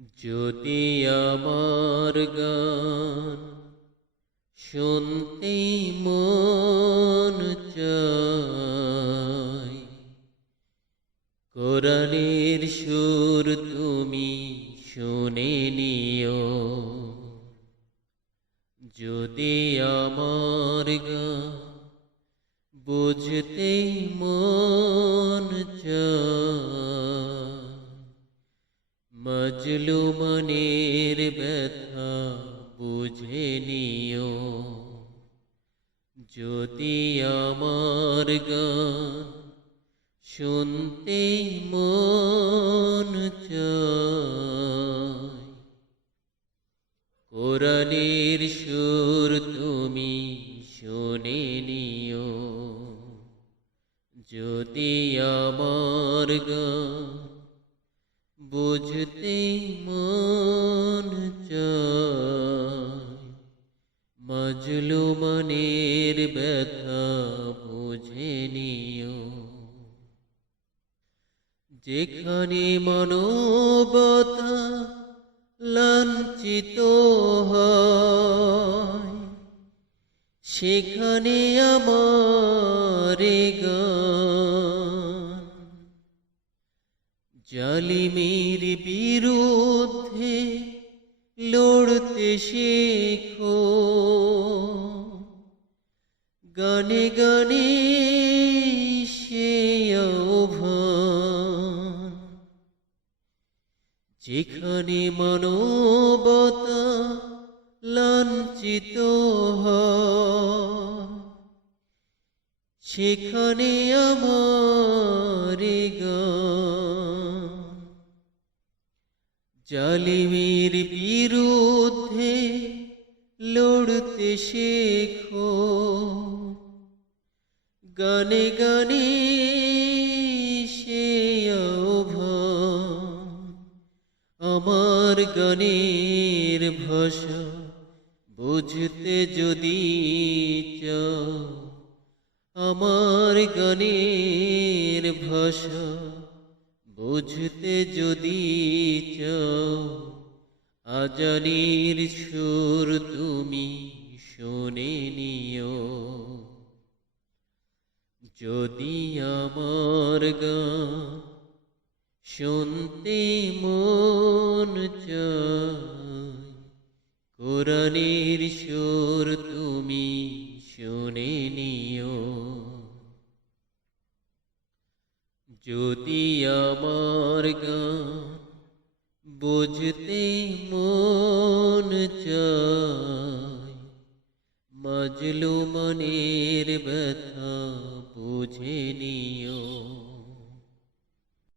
যদি আমার গান শুনতে মন চায়। কোরআনের সুর তুমি শুনে নিও। যদি আমার গান বুঝতে মন চায়। মজলুমনের ব্যথা, বুঝে নিও। যদি আমার গান শুনতে মন কোরআনের সুর তুমি শুনে নিও। যদি আমার গান বুঝতে মন চায়। মজলুমনের ব্যথা বুঝে নিও। যেখানে মানবতা লাঞ্ছিত হয় সেখানে আমার গান জালিমের বিরুদ্ধে লড়তে শেখো। গানে গানে সে যেখানে মানবতা লাঞ্ছিত হয়। সেখানে আমার জালিমের বিরুদ্ধে লড়তে শেখো। গানে গানে সে আমার গানের ভাষা বুঝতে যদি চাও। আমার গানের ভাষা বুঝতে যদি চাও, আজানির সুর তুমি শুনে নিও। যদি আমার গান শুনতে মন চায়, কোরআনের সুর তুমি শুনে নিও। যদি আমার বুঝতে মন চায় মজলুমনের ব্যথা বুঝে নিও।